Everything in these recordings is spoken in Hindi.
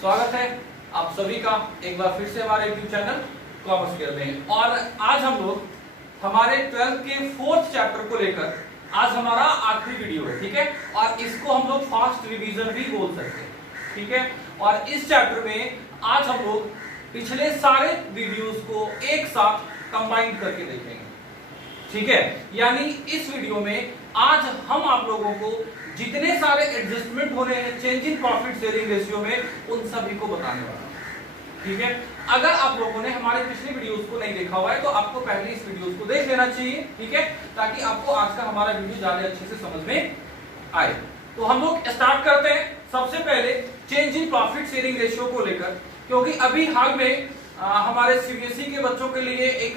स्वागत है आप सभी का एक बार फिर से हमारे YouTube चैनल कॉमर्स केयर में। और आज हम लोग हमारे 12th के 4th चैप्टर को लेकर आज हमारा आखिरी वीडियो है, ठीक है। और इसको हम लोग फास्ट रिवीजन भी बोल सकते हैं, ठीक है। और इस चैप्टर में आज हम लोग पिछले सारे वीडियोस को एक साथ कंबाइन करके देखेंगे, ठीक है। यानी इस वीडियो में आज हम आप लोगों को जितने सारे एडजस्टमेंट हो रहे हैं change in profit sharing ratio में उन सभी को बताने वाला हूं, ठीक है। अगर आप लोगों ने हमारे पिछले वीडियोस को नहीं देखा हुआ है तो आपको पहले इस वीडियोस को देख लेना चाहिए, ठीक है, ताकि आपको आज का हमारा वीडियो ज्यादा अच्छे से समझ में आए। तो हम लोग स्टार्ट करते हैं सबसे पहले change in profit sharing ratio को लेकर, क्योंकि अभी हाल में हमारे सीबीएसई के बच्चों के लिए एक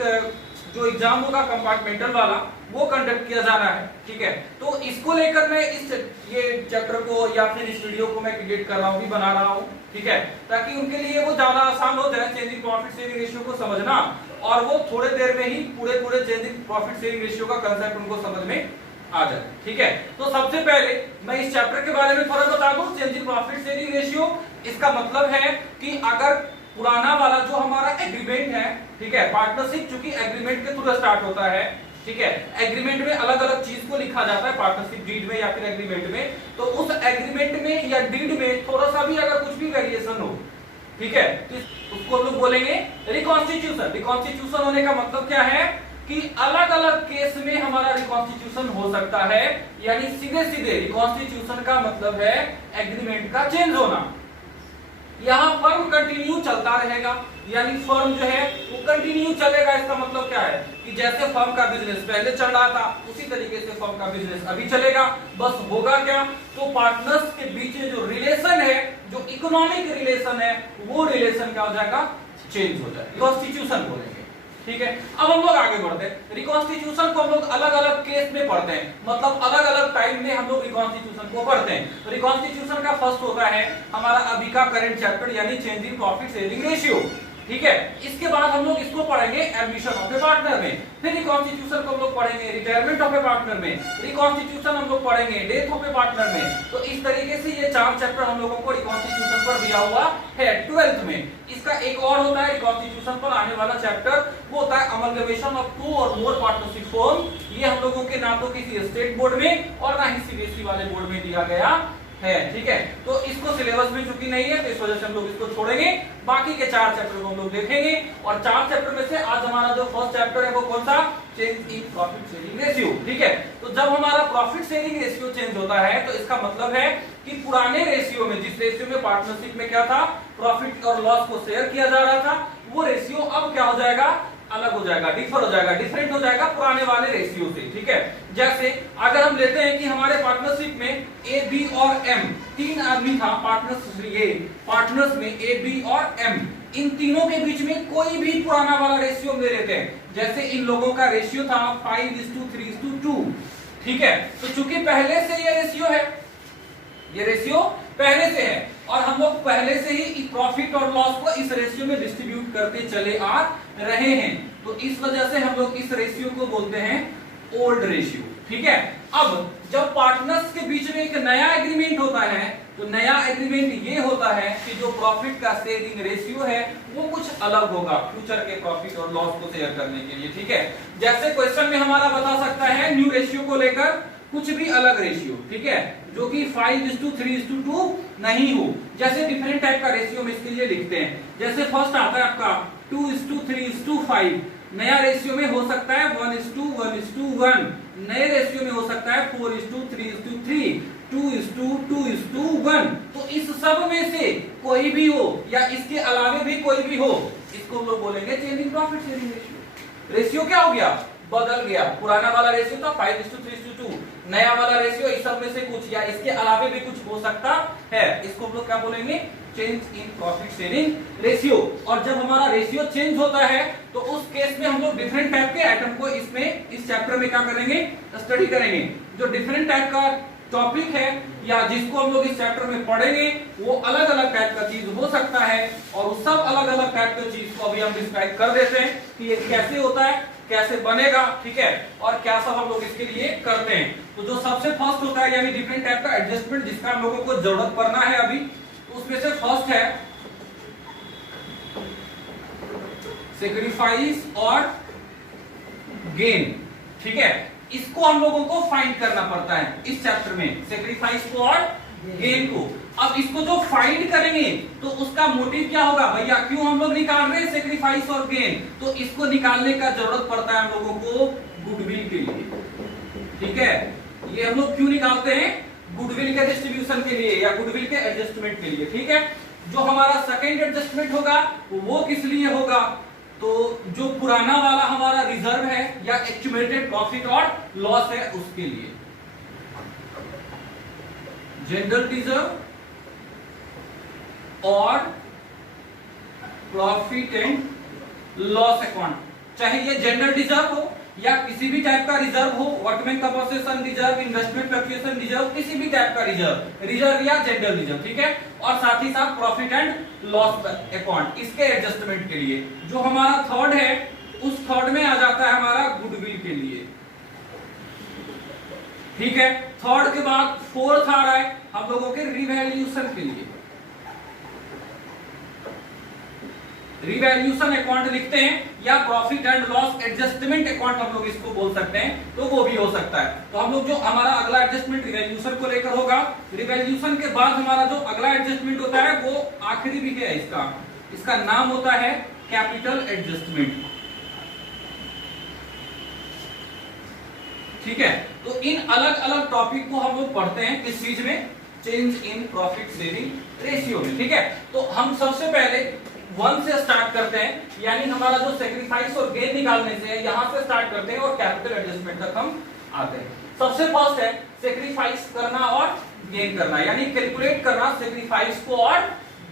जो एग्जाम होगा कंपार्टमेंटल वाला वो कंडक्ट किया जाना है, ठीक है। तो इसको लेकर मैं ये चैप्टर को या फिर इस वीडियो को मैं क्रिएट कर रहा हूँ, बना रहा हूँ, ठीक है, ताकि उनके लिए वो ज्यादा आसान हो जाए change in profit sharing ratio को समझना, और वो थोड़े देर में ही पूरे change in profit sharing ratio का कंसेप्ट उनको समझ में आ जाए, ठीक है। तो सबसे पहले मैं इस चैप्टर के बारे में थोड़ा बता दूं। Change in profit sharing ratio, इसका मतलब है कि अगर पुराना वाला जो हमारा एग्रीमेंट है, ठीक है, पार्टनरशिप चूंकि एग्रीमेंट के थ्रू स्टार्ट होता है, ठीक है। एग्रीमेंट में अलग अलग चीज को लिखा जाता है, पार्टनरशिप डीड में या फिर एग्रीमेंट में। तो उस एग्रीमेंट में या डीड में थोड़ा सा भी अगर कुछ भी वेरिएशन हो, ठीक है, तो उसको हम लोग बोलेंगे रिकॉन्स्टिट्यूशन। रिकॉन्स्टिट्यूशन होने का मतलब क्या है कि अलग अलग केस में हमारा रिकॉन्स्टिट्यूशन हो सकता है। यानी सीधे सीधे रिकॉन्स्टिट्यूशन का मतलब है एग्रीमेंट का चेंज होना। यहाँ फर्म कंटिन्यू चलता रहेगा, यानी फर्म जो है वो कंटिन्यू चलेगा। इसका मतलब क्या है कि जैसे फर्म का बिजनेस पहले चल रहा था उसी तरीके से फर्म का बिजनेस अभी चलेगा। बस होगा क्या, तो पार्टनर्स के बीच में जो रिलेशन है, जो इकोनॉमिक रिलेशन है, वो रिलेशन क्या हो जाएगा, चेंज हो जाएगा। रिकॉन्स्टिट्यूशन बोलेंगे, ठीक है। अब हम लोग आगे बढ़ते हैं। रिकॉन्स्टिट्यूशन को हम लोग अलग अलग केस में पढ़ते हैं, मतलब अलग अलग टाइम में हम लोग रिकॉन्स्टिट्यूशन को पढ़ते हैं। तो रिकॉन्स्टिट्यूशन का फर्स्ट होता है हमारा अभी का करंट चैप्टर यानी change in profit sharing ratio, ठीक है। इसके बाद हम लोग इसको पढ़ेंगे एडमिशन ऑफ ए पार्टनर में, फिर रिकॉन्स्टिट्यूशन को हम लोग पढ़ेंगे रिटायरमेंट ऑफ ए पार्टनर में, रिकॉन्स्टिट्यूशन हम लोग पढ़ेंगे डेथ ऑफ ए पार्टनर में। तो इस तरीके से ये 4 चैप्टर हम लोगों को रिकॉन्स्टिट्यूशन पर दिया हुआ है 12th में। इसका एक और होता है रिकॉन्स्टिट्यूशन पर आने वाला चैप्टर, वो होता है अमलगमेशन ऑफ 2 और मोर पार्टनरशिप फॉर्म। ये हम लोगों के ना तो किसी स्टेट बोर्ड में और ना ही सीबीएसई वाले बोर्ड में दिया गया है, ठीक है। तो इसको सिलेबस में चूंकि नहीं है तो इस वजह से हम लोग इसको छोड़ेंगे। बाकी के 4 चैप्टर को हम लोग देखेंगे। और 4 चैप्टर में से आज हमारा जो फर्स्ट चैप्टर है वो कौन सा, change in profit sharing ratio, ठीक है। तो जब हमारा प्रॉफिट शेयरिंग रेशियो चेंज होता है तो इसका मतलब है कि पुराने रेशियो में, जिस रेशियो में पार्टनरशिप में क्या था, प्रॉफिट और लॉस को शेयर किया जा रहा था, वो रेशियो अब क्या हो जाएगा, अलग हो जाएगा, डिफर हो जाएगा, डिफरेंट हो जाएगा पुराने वाले रेशियो से, ठीक है। जैसे अगर हम लेते हैं कि हमारे पार्टनरशिप में ए, बी और एम 3 आदमी था पार्टनर्स में ए, बी और एम, इन तीनों के बीच में कोई भी पुराना वाला रेशियो ले लेते हैं। जैसे इन लोगों का रेशियो था 5:3:2, ठीक है। तो चूंकि पहले से ये रेशियो है, ये रेशियो पहले से है और हम लोग पहले से ही प्रॉफिट और लॉस को इस रेशियो में डिस्ट्रीब्यूट करते चले आ रहे हैं, तो इस वजह से हम लोग इस रेशियो को बोलते हैं ओल्ड रेशियो, ठीक है। अब जब पार्टनर्स के बीच में एक नया एग्रीमेंट होता है तो नया एग्रीमेंट ये होता है कि जो प्रॉफिट का शेयरिंग रेशियो है वो कुछ अलग होगा फ्यूचर के प्रॉफिट और लॉस को शेयर करने के लिए, ठीक है। जैसे क्वेश्चन में हमारा बता सकता है न्यू रेशियो को लेकर कुछ भी अलग रेशियो, ठीक है, जो कि 5:3:2 नहीं हो। जैसे डिफरेंट टाइप का रेशियो में इसके लिए लिखते हैं। जैसे फर्स्ट आता है आपका 2:3:5, नया रेशियो में हो सकता है 1:1:1, नए रेशियो में हो सकता है 4:3:3, 2:2:1। तो इस सब में से कोई भी हो या इसके अलावे भी कोई भी हो, इसको हम लोग बोलेंगे change in profit sharing ratio. Ratio क्या हो गया, बदल गया। पुराना वाला रेशियो था 5:3:2, नया वाला रेशियो इस सब में से कुछ या इसके अलावे भी कुछ हो सकता है, इसको हम लोग क्या बोलेंगे, change in profit sharing ratio. और जब हमारा रेशियो चेंज होता है तो उस केस में हम लोग डिफरेंट टाइप के आइटम को इसमें इस चैप्टर में क्या करेंगे, स्टडी करेंगे। जो डिफरेंट टाइप का टॉपिक है या जिसको हम लोग इस चैप्टर में पढ़ेंगे वो अलग अलग टाइप का चीज हो सकता है, और उस सब अलग अलग टाइप की चीज को अभी हम डिस्क्राइब कर देते हैं कि ये कैसे होता है, कैसे बनेगा, ठीक है, और क्या सब हम लोग इसके लिए करते हैं। तो जो सबसे फर्स्ट होता है यानी डिफरेंट टाइप का एडजस्टमेंट जिसका हम लोगों को जरूरत पड़ना है अभी, तो उसमें से फर्स्ट है सेक्रीफाइस और गेन, ठीक है, इसको हम लोगों को फाइंड करना पड़ता है इस चैप्टर में, सेक्रीफाइस को और गेन को। अब इसको जो फाइंड करेंगे तो उसका मोटिव क्या होगा भैया, क्यों हम लोग निकाल रहे हैं सेक्रीफाइस और गेन, तो इसको निकालने का जरूरत पड़ता है हम लोगों को गुडविल के लिए, ठीक है। ये हम लोग क्यों निकालते हैं, गुडविल के डिस्ट्रीब्यूशन के लिए या गुडविल के एडजस्टमेंट के लिए, ठीक है। जो हमारा सेकेंड एडजस्टमेंट होगा वो किस लिए होगा, तो जो पुराना वाला हमारा रिजर्व है या एक्यूमुलेटेड प्रॉफिट और लॉस है उसके लिए, जनरल रिजर्व और प्रॉफिट एंड लॉस अकाउंट, चाहे ये जनरल रिजर्व हो या किसी भी टाइप का रिजर्व हो, workman compensation reserve, investment fluctuation reserve, किसी भी टाइप का रिजर्व या जनरल रिजर्व, ठीक है। और साथ ही साथ प्रॉफिट एंड लॉस अकाउंट, इसके एडजस्टमेंट के लिए। जो हमारा थर्ड है उस थर्ड में आ जाता है हमारा गुडविल के लिए, ठीक है। थर्ड के बाद फोर्थ आ रहा है हम लोगों के रिवैल्यूएशन के लिए, रिवैल्यूएशन अकाउंट लिखते हैं या profit and loss adjustment account हम लोग इसको बोल सकते हैं, तो वो भी हो सकता है। तो हम लोग जो हमारा अगला एडजस्टमेंट रिवैल्यूएशन को लेकर होगा, रिवैल्यूएशन के बाद हमारा जो अगला एडजस्टमेंट होता है वो आखिरी भी है इसका नाम होता है कैपिटल एडजस्टमेंट, ठीक है। तो इन अलग अलग टॉपिक को हम लोग पढ़ते हैं किस चीज में, change in profit sharing ratio में, ठीक है। तो हम सबसे पहले 1 से स्टार्ट करते हैं, यानी हमारा जो सेक्रीफाइस और गेन निकालने से है यहां से स्टार्ट करते हैं और कैपिटल एडजस्टमेंट तक हम आते हैं। सबसे फर्स्ट है सेक्रीफाइस करना और गेन करना, यानी कैलकुलेट करना सेक्रीफाइस को और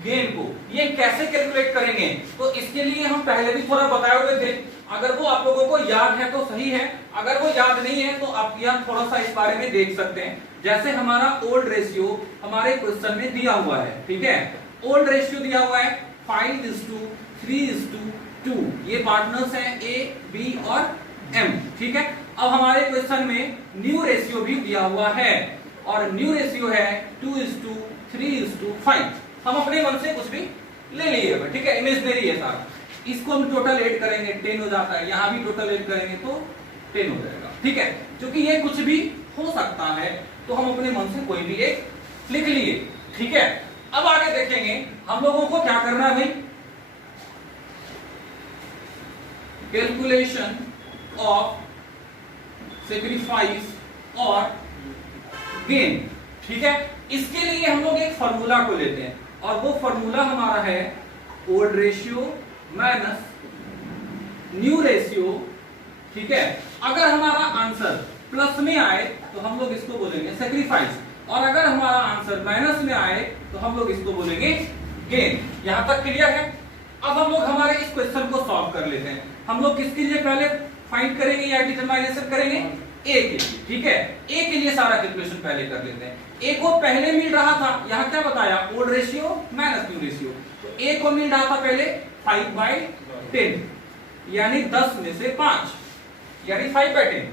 गेन को। ये कैसे कैलकुलेट करेंगे, तो इसके लिए हम पहले भी थोड़ा बताए हुए थे, अगर वो आप लोगों को याद है तो सही है, अगर वो याद नहीं है तो आप यहाँ थोड़ा सा इस बारे में देख सकते हैं। जैसे हमारा ओल्ड रेशियो हमारे क्वेश्चन में दिया हुआ है, ठीक है, ओल्ड रेशियो दिया हुआ है 5:3:2, ये पार्टनर्स हैं ए, बी और एम, ठीक है। अब हमारे क्वेश्चन में न्यू रेशियो भी दिया हुआ है और न्यू रेशियो है 2:3:5। हम अपने मन से कुछ भी ले लिए, ठीक है, इमेजिनरी है सारा। इसको हम टोटल ऐड करेंगे 10 हो जाता है, यहां भी टोटल ऐड करेंगे तो 10 हो जाएगा, ठीक है। क्योंकि ये कुछ भी हो सकता है तो हम अपने मन से कोई भी एक लिख लिए, ठीक है। अब आगे देखेंगे हम लोगों को क्या करना है भाई, कैलकुलेशन ऑफ सेक्रीफाइस और गेन, ठीक है। इसके लिए हम लोग एक फॉर्मूला को लेते हैं और वो फॉर्मूला हमारा है old ratio minus new ratio, ठीक है। अगर हमारा आंसर प्लस में आए तो हम लोग इसको बोलेंगे सेक्रीफाइस, और अगर हमारा आंसर माइनस में आए तो हम लोग इसको बोलेंगे गेन। यहां तक क्लियर है। अब हम लोग हमारे इस क्वेश्चन को सॉल्व कर लेते हैं। हम लोग किसके लिए पहले फाइंड करेंगे या डिटरमाइनेशन करेंगे, ए के लिए, ठीक है। ए के लिए सारा कैलकुलेशन पहले कर लेते हैं। ए को पहले मिल रहा था, यहां क्या बताया, old ratio minus new ratio, तो ए को मिल रहा था पहले 5/10 यानी 10 में से 5 यानी 5/10।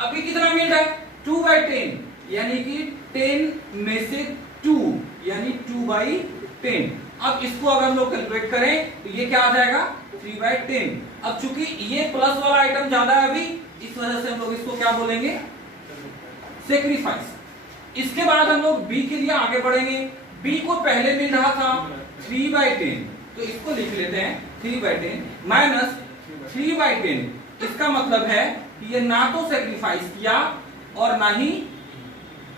अभी कितना मिल रहा है 2/10 यानी कि 10 में से 2 यानी 2/10। अब इसको अगर हम लोग कैलकुलेट करें तो ये क्या आ जाएगा 3/10। अब चूंकि ये प्लस वाला आइटम ज्यादा है अभी, इस वजह से हम लोग इसको क्या बोलेंगे सेक्रीफाइस। इसके बाद हम लोग बी के लिए आगे बढ़ेंगे। बी को पहले मिल रहा था 3/10, तो इसको लिख लेते हैं 3/10 माइनस 3/10। इसका मतलब है कि ये ना तो सेक्रीफाइस किया और ना ही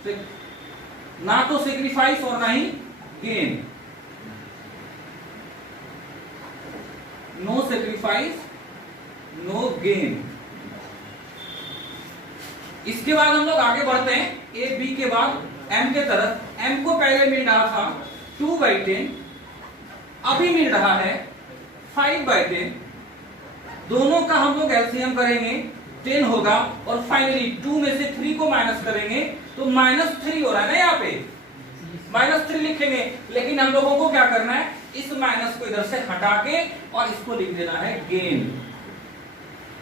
सेक्रीफाइस और ना ही gain, no sacrifice no gain. इसके बाद हम लोग आगे बढ़ते हैं ए बी के बाद एम के तरफ। एम को पहले मिल रहा था 2/10, अभी मिल रहा है 5/10। दोनों का हम लोग एलसीएम करेंगे 10 होगा और फाइनली 2 में से 3 को माइनस करेंगे तो -3 हो रहा है ना, यहाँ पे -3 लिखेंगे। लेकिन हम लोगों को क्या करना है, इस माइनस को इधर से हटा के और इसको लिख देना है गेन,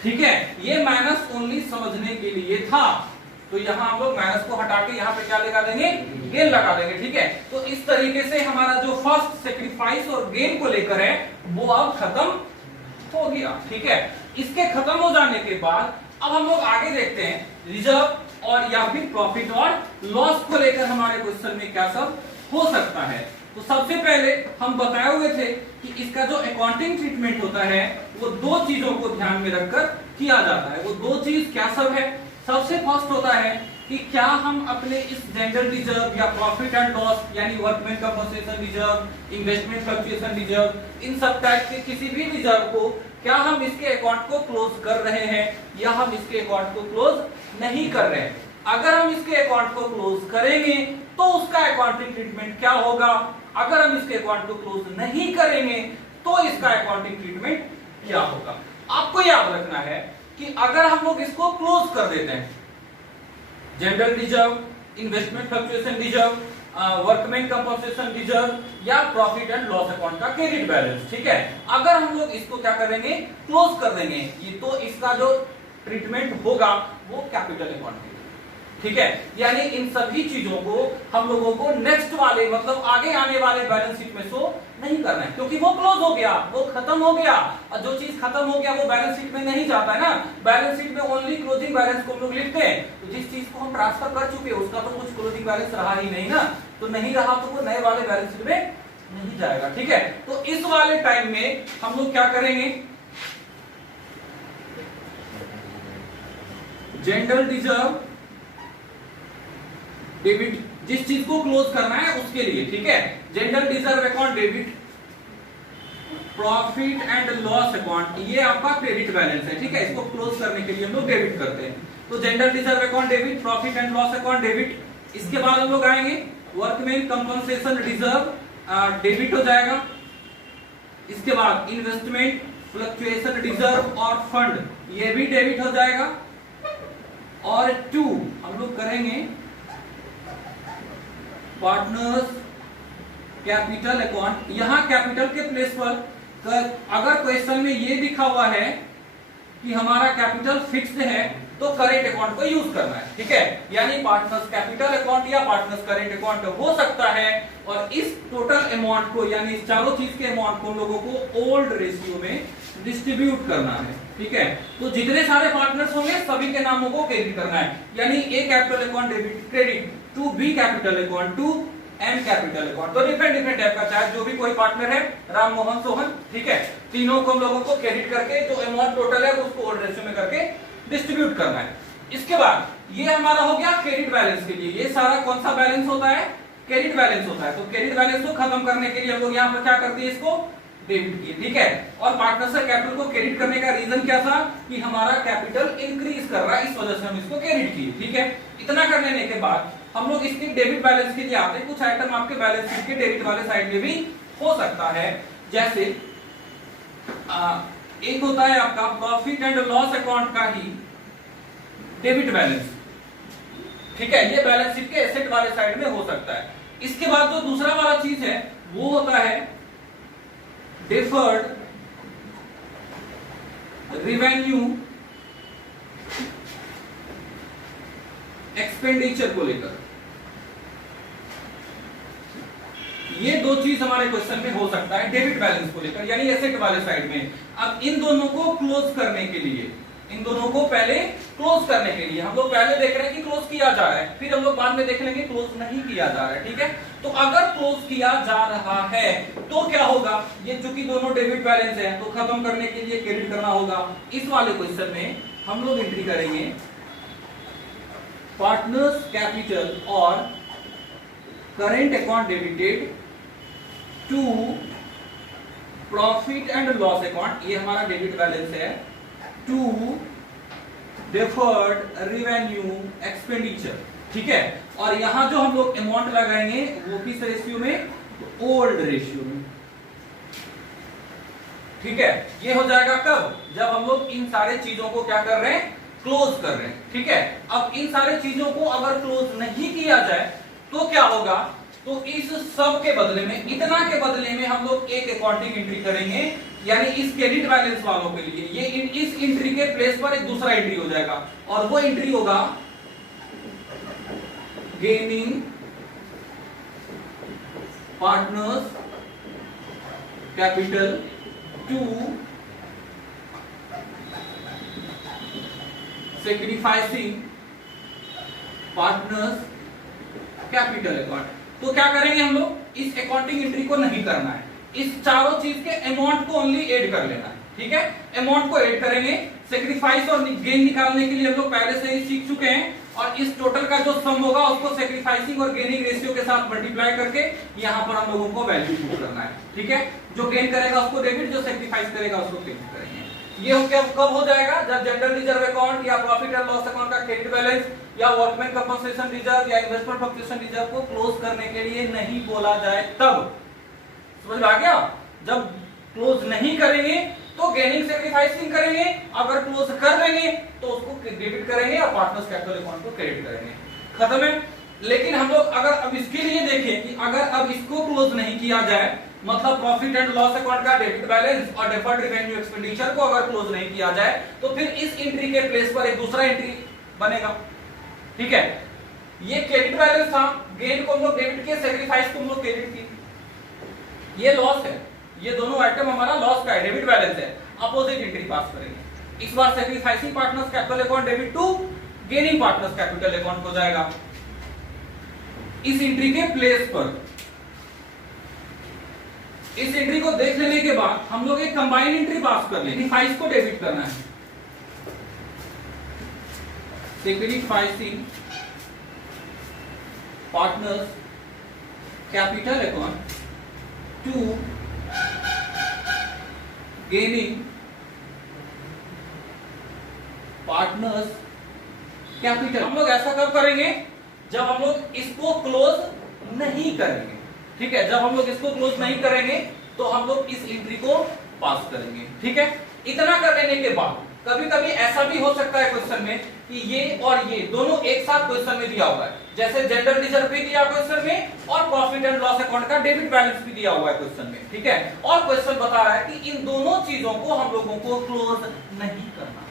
ठीक है। ये माइनस ओनली समझने के लिए था, तो यहां हम लोग माइनस को हटा के यहां पे क्या लगा देंगे, गेन लगा देंगे, ठीक है। तो इस तरीके से हमारा जो फर्स्ट सेक्रीफाइस और गेन को लेकर है वो अब खत्म हो गया, ठीक है। इसके खत्म हो जाने के बाद अब हम लोग आगे देखते हैं रिजर्व और या फिर प्रॉफिट और लॉस को लेकर हमारे क्वेश्चन में क्या सब हो सकता है। तो सबसे पहले हम बताए हुए थे कि इसका जो अकाउंटिंग ट्रीटमेंट होता है वो दो चीजों को ध्यान में रखकर किया जाता है। वो दो चीज क्या सब है? सबसे फर्स्ट होता है कि क्या हम अपने इस जनरल रिजर्व या प्रॉफिट एंड लॉस यानी workman compensation reserve, investment fluctuation reserve, इन सब टाइप के किसी भी रिजर्व को क्या हम इसके अकाउंट को क्लोज कर रहे हैं या हम इसके अकाउंट को क्लोज नहीं कर रहे हैं। अगर हम इसके अकाउंट को क्लोज करेंगे तो उसका अकाउंटिंग ट्रीटमेंट क्या होगा, अगर हम इसके अकाउंट को क्लोज नहीं करेंगे तो इसका अकाउंटिंग ट्रीटमेट क्या होगा। आपको याद रखना है कि अगर हम लोग इसको क्लोज कर देते हैं, general reserve, investment fluctuation reserve, workman compensation reserve या प्रॉफिट एंड लॉस अकाउंट का क्रेडिट बैलेंस, ठीक है, अगर हम लोग इसको क्या करेंगे, क्लोज कर देंगे, ये तो इसका जो ट्रीटमेंट होगा वो कैपिटल अकाउंट, ठीक है। यानी इन सभी चीजों को हम लोगों को नेक्स्ट वाले मतलब आगे आने वाले बैलेंस शीट में शो नहीं करना है, क्योंकि वो क्लोज हो गया, वो खत्म हो गया। और जो चीज खत्म हो गया वो बैलेंस शीट में नहीं जाता है ना। बैलेंस शीट में ओनली क्लोजिंग बैलेंस को हम लोग लिखते हैं। तो जिस चीज को हम ट्रांसफर कर चुके हैं उसका तो कुछ क्लोजिंग बैलेंस रहा ही नहीं ना, तो नहीं रहा तो वो नए वाले बैलेंस शीट में नहीं जाएगा, ठीक है। तो इस वाले टाइम में हम लोग क्या करेंगे, जनरल रिजर्व डेबिट, जिस चीज को क्लोज करना है उसके लिए, ठीक है। General reserve account debit, profit and loss account ये आपका क्रेडिट बैलेंस है, ठीक है। इसको क्लोज करने के लिए हम लोग डेबिट करते हैं। तो general reserve account debit, profit and loss account debit. इसके बाद हम लोग आएंगे वर्कमैन कंपनसेशन रिजर्व डेबिट हो जाएगा। इसके बाद इन्वेस्टमेंट फ्लक्चुएशन रिजर्व और फंड ये भी डेबिट हो जाएगा। और 2 हम लोग करेंगे पार्टनर्स कैपिटल अकाउंट। यहां कैपिटल के प्लेस पर अगर क्वेश्चन में ये लिखा हुआ है कि हमारा कैपिटल फिक्स्ड है तो करेंट अकाउंट को यूज करना है, ठीक है। यानी पार्टनर्स कैपिटल अकाउंट या पार्टनर्स करेंट अकाउंट हो सकता है। और इस टोटल अमाउंट को यानी इस चारों चीज के अमाउंट को हम लोगों को ओल्ड रेशियो में डिस्ट्रीब्यूट करना है, ठीक है। तो जितने सारे पार्टनर्स होंगे सभी के नामों को क्रेडिट करना है। यानी A capital account debit credit to B capital account to M capital account. तो डिफरेंट टाइप का, चाहे जो भी कोई पार्टनर है, राम मोहन सोहन, ठीक है, तीनों को हम लोगों को क्रेडिट करके जो अमाउंट टोटल है उसको ओल्ड रेशियो में करके डिस्ट्रीब्यूट करना है। इसके बाद ये हमारा हो गया क्रेडिट बैलेंस के लिए। ये सारा कौन सा बैलेंस होता है, क्रेडिट बैलेंस होता है। तो क्रेडिट बैलेंस को खत्म करने के लिए हम लोग यहाँ पर क्या करते हैं, इसको डेबिट किए, ठीक है। और पार्टनर से कैपिटल को क्रेडिट करने का रीजन क्या था कि हमारा कैपिटल इंक्रीज कर रहा है, इस वजह से हम इसको क्रेडिट किए, ठीक है। इतना कर लेने के बाद हम लोग इसके डेबिट बैलेंस के लिए आते हैं। कुछ आइटम आपके बैलेंस शीट के डेबिट वाले साइड में भी हो सकता है, जैसे एक होता है आपका प्रॉफिट एंड लॉस अकाउंट का ही डेबिट बैलेंस, ठीक है। ये बैलेंस शीट के एसेट वाले साइड में हो सकता है। इसके बाद जो दूसरा वाला चीज है वो होता है डिफर्ड रिवेन्यू एक्सपेंडिचर को लेकर। ये दो चीज हमारे क्वेश्चन में हो सकता है डेबिट बैलेंस को लेकर, यानी एसेट वाले साइड में। अब इन दोनों को क्लोज करने के लिए, इन दोनों को पहले क्लोज करने के लिए हम लोग पहले देख रहे हैं कि क्लोज किया जा रहा है, फिर हम लोग बाद में देख लेंगे क्लोज नहीं किया जा रहा है, ठीक है। तो अगर क्लोज किया जा रहा है तो क्या होगा, ये चूंकि दोनों डेबिट बैलेंस है तो खत्म करने के लिए क्रेडिट करना होगा। इस वाले क्वेश्चन में हम लोग एंट्री करेंगे पार्टनर्स कैपिटल और current account debited to profit and loss account, ये हमारा डेबिट बैलेंस है, टू डिफर्ड रिवेन्यू एक्सपेंडिचर, ठीक है। और यहां जो हम लोग अमाउंट लगाएंगे वो किस रेशियो में, ओल्ड रेशियो में, ठीक है। ये हो जाएगा कब, जब हम लोग इन सारे चीजों को क्या कर रहे हैं, क्लोज कर रहे हैं, ठीक है। अब इन सारे चीजों को अगर क्लोज नहीं किया जाए तो क्या होगा, तो इस सब के बदले में, इतना के बदले में हम लोग एक अकाउंटिंग एंट्री करेंगे, यानी इस क्रेडिट बैलेंस वालों के लिए ये इस एंट्री के प्लेस पर एक दूसरा एंट्री हो जाएगा और वो एंट्री होगा gaining partners capital to sacrificing partners capital account. तो क्या करेंगे हम लोग, इस अकाउंटिंग एंट्री को नहीं करना है, इस चारों चीज के अमाउंट को ओनली ऐड कर लेना है, ठीक है। अमाउंट को ऐड करेंगे। सेक्रीफाइस और गेन निकालने के लिए हम लोग पहले से ही सीख चुके हैं, और इस टोटल का जो सम होगा उसको सेक्रीफाइसिंग और गेनिंग रेशियो के साथ मल्टीप्लाई करके यहां पर हम लोगों को वैल्यू पुट करना है, ठीक है। जो गेन करेगा उसको डेबिट, जो सेक्रीफाइस करेगा उसको क्रेडिट करेंगे। ये कब हो जाएगा, जब जनरल रिजर्व अकाउंट या प्रॉफिट एंड लॉस अकाउंट का क्रेडिट बैलेंस या वर्कमैन कंपनसेशन रिजर्व या इन्वेस्टमेंट फ्लक्चुएशन रिजर्व को क्लोज करने के लिए नहीं बोला जाए तब। समझ में आ गया? जब क्लोज नहीं करेंगे तो गेनिंग सेक्रीफाइसिंग करेंगे, अगर क्लोज कर देंगे तो उसको डेबिट करेंगे और पार्टनर्स कैपिटल अकाउंट को क्रेडिट करेंगे। खत्म है। लेकिन हम लोग अगर अब इसके लिए देखें कि अगर अब इसको क्लोज नहीं किया जाए, मतलब प्रॉफिट एंड लॉस अकाउंट का डेबिट बैलेंस और डिफर्ड रेवेन्यू एक्सपेंडिचर को अगर क्लोज नहीं किया जाए, तो फिर इस एंट्री के प्लेस पर एक दूसरा एंट्री बनेगा, ठीक है। ये क्रेडिट बैलेंस था, गेन को हम लोग डेबिट किए, सेक्रीफाइस को हम लोग क्रेडिट किए। ये लॉस है, ये दोनों आइटम हमारा लॉस का है, डेबिट बैलेंस है, अपोजिट एंट्री पास करेंगे। इस बार sacrificing partners capital account debit to gaining partners capital account हो जाएगा। इस एंट्री के प्लेस पर इस एंट्री को देख लेने के बाद हम लोग एक कंबाइंड एंट्री पास कर लेंगे। सेक्रीफाइस को डेबिट करना है, sacrificing partners capital account to gaining partners capital. हम लोग ऐसा कब करेंगे, जब हम लोग इसको क्लोज नहीं करेंगे, ठीक है। जब हम लोग इसको क्लोज नहीं करेंगे तो हम लोग इस एंट्री को पास करेंगे, ठीक है। इतना कर लेने के बाद कभी कभी ऐसा भी हो सकता है क्वेश्चन में कि ये और ये दोनों एक साथ क्वेश्चन में दिया हुआ है, जैसे जनरल रिजर्व भी दिया क्वेश्चन में और प्रॉफिट एंड लॉस अकाउंट का डेबिट बैलेंस भी दिया हुआ है क्वेश्चन में, ठीक है। और क्वेश्चन बता रहा है कि इन दोनों चीजों को हम लोगों को क्लोज नहीं करना,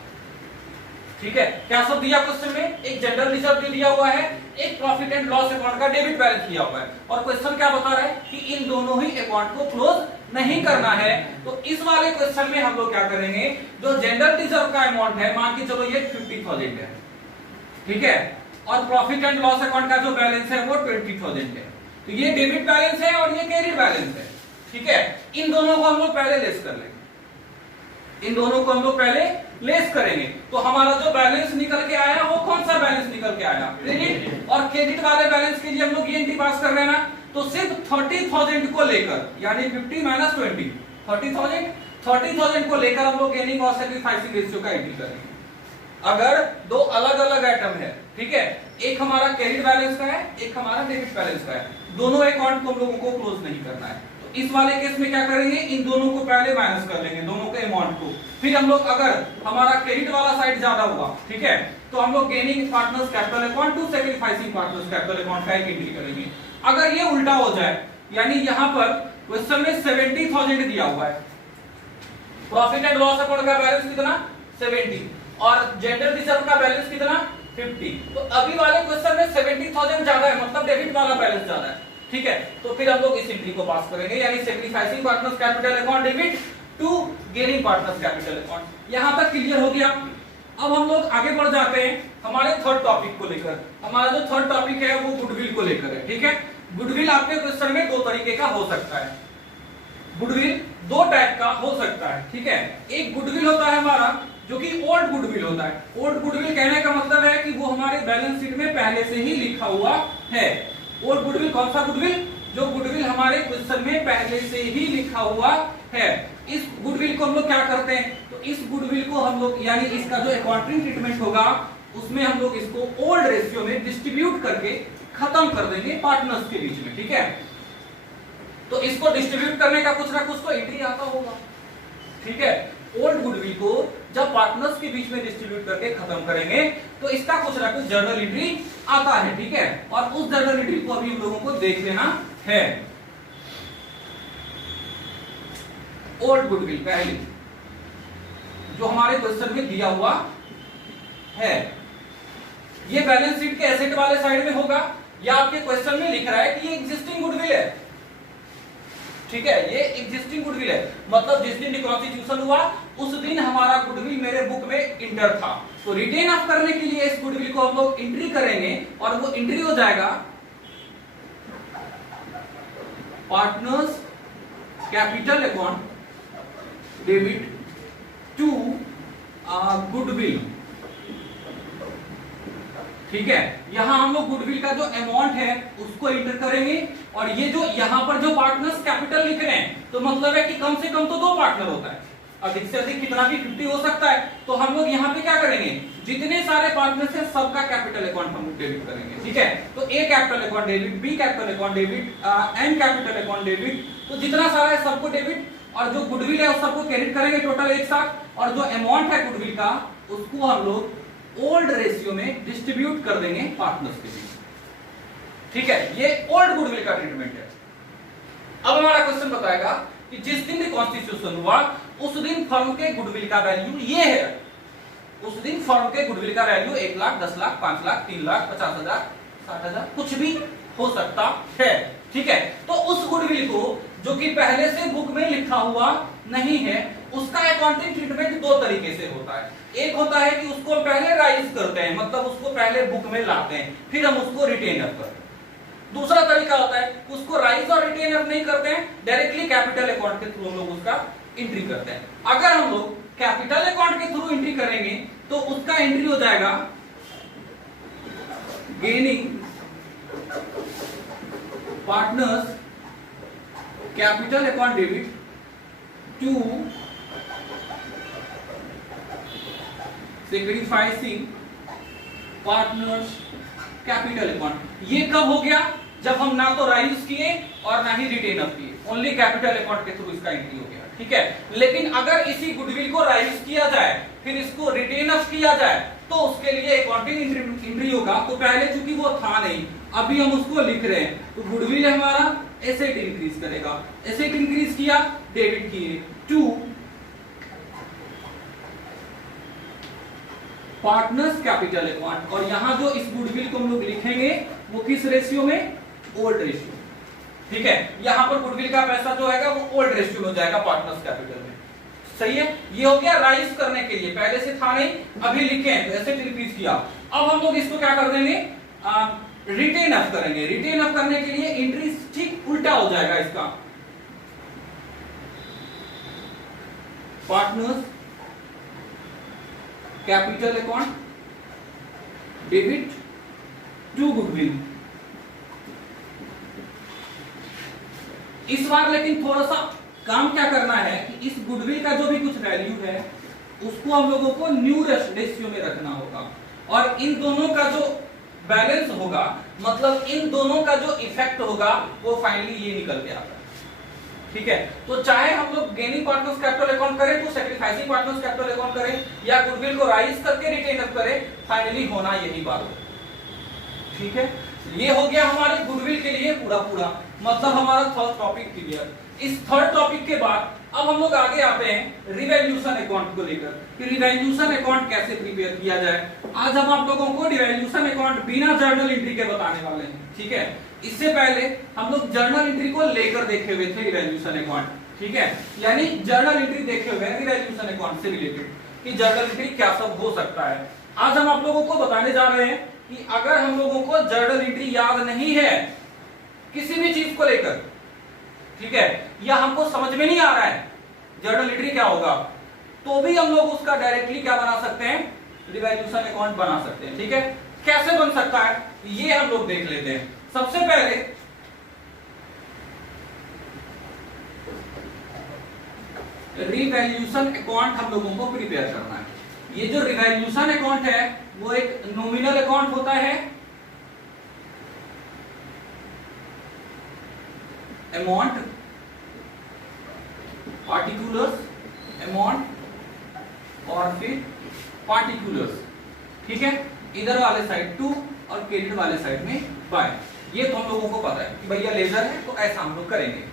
ठीक है। क्या सब दिया क्वेश्चन में, एक जनरल रिजर्व भी दिया हुआ है, एक प्रॉफिट एंड लॉस अकाउंट का डेबिट बैलेंस दिया हुआ है, और क्वेश्चन क्या बता रहा है कि इन दोनों ही अकाउंट को क्लोज नहीं करना है। तो इस वाले क्वेश्चन में हम लोग क्या करेंगे, जो जनरल रिजर्व का अमाउंट है, मान के चलो ये 50,000 है, ठीक है, और प्रॉफिट एंड लॉस अकाउंट का जो बैलेंस है वो 20,000 है। तो ये डेबिट बैलेंस है और ये क्रेडिट बैलेंस है, ठीक है। इन दोनों को हम लोग पहले लेस कर लेंगे, इन दोनों को हम लोग पहले लेस करेंगे। तो हमारा जो बैलेंस निकल के आया वो कौन सा बैलेंस निकल के आया, क्रेडिट। और क्रेडिट वाले बैलेंस के लिए हम लोग ये एंट्री पास कर रहे हैं ना, तो सिर्फ 30,000 को लेकर, यानी 50 माइनस 20, 30,000 को लेकर हम लोग गेनिंग और सेक्रीफाइसिंग रेशियो का एंट्री करेंगे। अगर दो अलग अलग आइटम है, ठीक है, एक हमारा क्रेडिट बैलेंस का है, एक हमारा डेबिट बैलेंस का है, दोनों अकाउंट को हम लोगों को क्लोज नहीं करना है। तो इस वाले केस में क्या करेंगे, इन दोनों को पहले माइनस कर लेंगे, दोनों के अमाउंट को। फिर हम लोग अगर हमारा क्रेडिट वाला साइड ज्यादा हुआ, ठीक है, तो हम लोग gaining partners capital account to sacrificing partners capital account का एक एंट्री करेंगे। अगर ये उल्टा हो जाए, यानी यहां पर क्वेश्चन में 70,000 दिया हुआ है, प्रॉफिट एंड लॉस अकाउंट का बैलेंस कितना 70 और जनरल रिजर्व का बैलेंस कितना 50, तो अभी वाले क्वेश्चन में 70,000 ज्यादा है, मतलब डेबिट वाला बैलेंस ज्यादा है, ठीक है। तो फिर हम लोग इस एंट्री को पास करेंगे, यानी sacrificing partners capital account debit to gaining partners capital account. यहां तक क्लियर हो गया। अब हम लोग आगे बढ़ जाते हैं हमारे थर्ड टॉपिक को लेकर। हमारा जो थर्ड टॉपिक है वो गुडविल को लेकर है, ठीक है। गुडविल आपके क्वेश्चन में दो तरीके का हो सकता है, गुडविल दो टाइप का हो सकता है, ठीक है। एक गुडविल होता है हमारा जो कि ओल्ड गुडविल होता है। ओल्ड गुडविल कहने का मतलब है कि वो हमारे बैलेंस शीट में पहले से ही लिखा हुआ है। ओल्ड गुडविल कौन सा गुडविल, जो गुडविल हमारे क्वेश्चन में पहले से ही लिखा हुआ है। इस गुडविल को हम लोग क्या करते हैं, तो इस गुडविल को हम लोग, यानी इसका जो अकाउंटिंग ट्रीटमेंट होगा उसमें हम लोग इसको ओल्ड रेशियो में डिस्ट्रीब्यूट करके खत्म कर देंगे पार्टनर्स के बीच में, ठीक है। तो इसको डिस्ट्रीब्यूट करने का कुछ ना कुछ तो एंट्री आता होगा, ठीक है। ओल्ड गुडविल को जब पार्टनर्स के बीच में डिस्ट्रीब्यूट करके खत्म करेंगे तो इसका कुछ ना कुछ जर्नल एंट्री आता है, ठीक है। और उस जर्नल एंट्री को अभी हम लोगों को देख लेना है। ओल्ड गुडविल पहले जो हमारे क्वेश्चन में दिया हुआ है, ये बैलेंस शीट के एसेट वाले साइड में होगा, या आपके क्वेश्चन में लिख रहा है कि ये एग्जिस्टिंग गुडविल है, ठीक है, ये एग्जिस्टिंग गुडविल है। मतलब जिस दिन डिकॉन्स्टिट्यूशन हुआ उस दिन हमारा गुडविल मेरे बुक में इंटर था। तो रिटेन ऑफ करने के लिए इस गुडविल को हम लोग एंट्री करेंगे और वो एंट्री हो जाएगा partners capital account debit to goodwill. ठीक है, यहां हम लोग गुडविल का जो अमाउंट है उसको एंटर करेंगे और ये जो यहां पर जो पार्टनर्स कैपिटल लिख रहे हैं तो मतलब है कि कम से कम तो 2 पार्टनर होता है, अधिक से अधिक कितना भी 50 हो सकता है। तो हम लोग यहाँ पे क्या करेंगे, जितने सारे पार्टनर्स हैं सबका कैपिटल अकाउंट हम डेबिट करेंगे। ठीक है, तो A capital account debit, B capital account debit, N capital account debit, तो जितना सारा है सबको डेबिट और जो गुडविल है उस सबको क्रेडिट करेंगे टोटल एक साथ, और जो अमाउंट है गुडविल का उसको हम लोग ओल्ड रेशियो में डिस्ट्रीब्यूट कर देंगे पार्टनर्स के बीच। ठीक है, ये ओल्ड गुडविल का ट्रीटमेंट है। अब हमारा क्वेश्चन बताएगा कि जिस दिन रिकॉन्स्टिट्यूशन हुआ उस दिन फर्म के गुडविल का वैल्यू ये है। उस दिन फर्म के गुडविल का वैल्यू 1 लाख, 10 लाख, 5 लाख, 3 लाख, 50,000, 60,000 कुछ भी हो सकता है। ठीक है, तो उस गुडविल को जो कि पहले से बुक में लिखा हुआ नहीं है उसका अकाउंटिंग ट्रीटमेंट 2 तरीके से होता है। एक होता है कि उसको पहले राइज करते हैं, मतलब उसको पहले बुक में लाते हैं, फिर हम उसको रिटेन अप करते हैं। दूसरा तरीका होता है उसको राइज और रिटेन अप नहीं करते हैं, डायरेक्टली कैपिटल अकाउंट के थ्रू हम लोग उसका एंट्री करते हैं। अगर हम लोग कैपिटल अकाउंट के थ्रू एंट्री करेंगे तो उसका एंट्री हो जाएगा gaining partners capital account debit to sacrificing partners capital account. ये कब हो गया, जब हम ना तो राइज किए और ना ही रिटेन अप किए, ओनली कैपिटल अकाउंट के थ्रू इसका एंट्री हो गया। ठीक है, लेकिन अगर इसी गुडविल को राइज किया जाए फिर इसको रिटेन अप किया जाए तो उसके लिए अकाउंटिंग एंट्री होगा। तो पहले चूंकि वो था नहीं, अभी हम उसको लिख रहे हैं, तो गुडविल हमारा एसेट इंक्रीज करेगा। एसेट इंक्रीज किया, डेबिट किए टू पार्टनर्स कैपिटल अकाउंट, और यहां जो इस गुडविल को हम लोग लिखेंगे वो किस रेशियो में, ओल्ड रेशियो। ठीक है, यहां पर गुडविल का पैसा जो है वो ओल्ड रेशियो में हो जाएगा पार्टनर्स कैपिटल में। सही है, ये हो गया राइज करने के लिए, पहले से था नहीं अभी लिखे हैं तो एसेट इंक्रीज किया। अब हम लोग इसको क्या कर देंगे, रिटेन अप करेंगे। रिटेन अप करने के लिए एंट्री ठीक उल्टा हो जाएगा इसका, partners capital account debit to goodwill. इस बार लेकिन थोड़ा सा काम क्या करना है कि इस गुडविल का जो भी कुछ वैल्यू है उसको हम लोगों को न्यू रेशियो में रखना होगा, और इन दोनों का जो बैलेंस होगा, मतलब इन दोनों का जो इफेक्ट होगा वो फाइनली ये निकल के आता है। ठीक है, तो चाहे हम लोग गेनिंग पार्टनर्स कैपिटल अकाउंट करें तो सैक्रिफाइसिंग पार्टनर्स कैपिटल अकाउंट करें या गुडविल को राइज करके रिटेन अप करें, फाइनली होना यही बात है। ठीक है, ये हो गया हमारे गुडविल के लिए पूरा, मतलब हमारा थर्ड टॉपिक क्लियर। इस थर्ड टॉपिक के बाद अब हम लोग आगे आते हैं रिवैल्यूएशन अकाउंट को लेकर कि रिवैल्यूएशन अकाउंट कैसे प्रिपेयर किया जाए। आज हम आप लोगों को रिवैल्यूएशन अकाउंट बिना जर्नल एंट्री के बताने वाले हैं। ठीक है, इससे पहले हम लोग जर्नल एंट्री को लेकर देखे हुए थे रिवैल्यूएशन अकाउंट। ठीक है, यानी जर्नल एंट्री देखे हुए हैं रिवैल्यूएशन अकाउंट से रिलेटेड कि जर्नल एंट्री क्या सब हो सकता है। आज हम आप लोगों को बताने जा रहे हैं कि अगर हम लोगों को जर्नल एंट्री याद नहीं है किसी भी चीज को लेकर, ठीक है, या हमको समझ में नहीं आ रहा है जर्नल एंट्री क्या होगा, तो भी हम लोग उसका डायरेक्टली क्या बना सकते हैं, रिवैल्यूएशन अकाउंट बना सकते हैं। ठीक है, कैसे बन सकता है ये हम लोग देख लेते हैं। सबसे पहले रिवैल्यूएशन अकाउंट हम लोगों को प्रिपेयर करना है। ये जो रिवैल्यूएशन अकाउंट है वो एक नॉमिनल अकाउंट होता है, अमाउंट, पार्टिकुलर्स, अमाउंट और फिर पार्टिकुलर्स। ठीक है, इधर वाले साइड टू और क्रेडिट वाले साइड में बाय। ये तो हम लोगों को पता है कि भैया लेजर है तो ऐसा हम लोग करेंगे।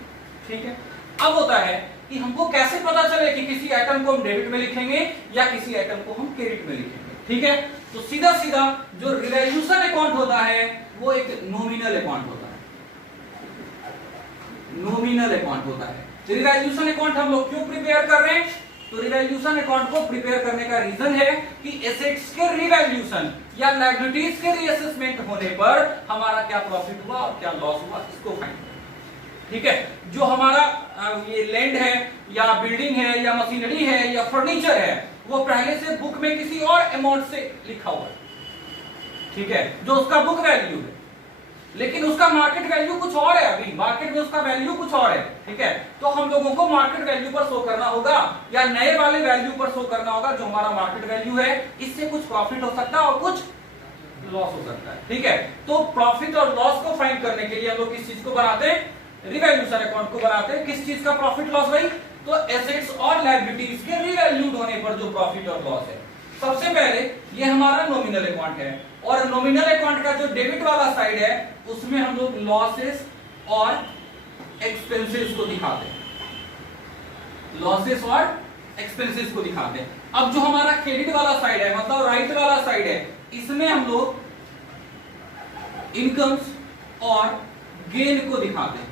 ठीक है, अब होता है कि हमको कैसे पता चले कि किसी आइटम को हम डेबिट में लिखेंगे या किसी आइटम को हम क्रेडिट में लिखेंगे। ठीक है, तो सीधा सीधा जो रिवैल्यूएशन अकाउंट होता है वो एक नॉमिनल अकाउंट होता है, नॉमिनल अकाउंट होता है। रिवैल्यूएशन अकाउंट हम लोग क्यों प्रिपेयर कर रहे हैं, तो रिवैल्यूएशन अकाउंट को प्रिपेयर करने का रीजन है कि एसेट्स के रिवैल्यूएशन या लायबिलिटीज के रीअसेसमेंट होने पर हमारा क्या प्रॉफिट हुआ और क्या लॉस हुआ इसको फाइंड। ठीक है, जो हमारा ये लैंड है या बिल्डिंग है या मशीनरी है या फर्नीचर है वो पहले से बुक में किसी और अमाउंट से लिखा हुआ है, ठीक है, जो उसका बुक वैल्यू है, लेकिन उसका मार्केट वैल्यू कुछ और है, अभी मार्केट में उसका वैल्यू कुछ और है। ठीक है, तो हम लोगों को मार्केट वैल्यू पर शो करना होगा या नए वाले वैल्यू पर शो करना होगा जो हमारा मार्केट वैल्यू है। इससे कुछ प्रॉफिट हो सकता है और कुछ लॉस हो सकता है। ठीक है, तो प्रॉफिट और लॉस को फाइंड करने के लिए हम लोग किस चीज को बनाते हैं, रिवैल्यूएशन अकाउंट को बनाते हैं। किस चीज का प्रॉफिट लॉस भाई, तो एसेट्स और लायबिलिटीज के रिवैल्यूड होने पर जो प्रॉफिट और लॉस है। सबसे पहले ये हमारा नॉमिनल अकाउंट है और नॉमिनल अकाउंट का जो डेबिट वाला साइड है उसमें हम लोग लॉसेस और एक्सपेंसेस को दिखाते हैं, लॉसेस और एक्सपेंसेस को दिखाते हैं। अब जो हमारा क्रेडिट वाला साइड है मतलब राइट वाला साइड है इसमें हम लोग इनकम्स और गेन को दिखाते हैं।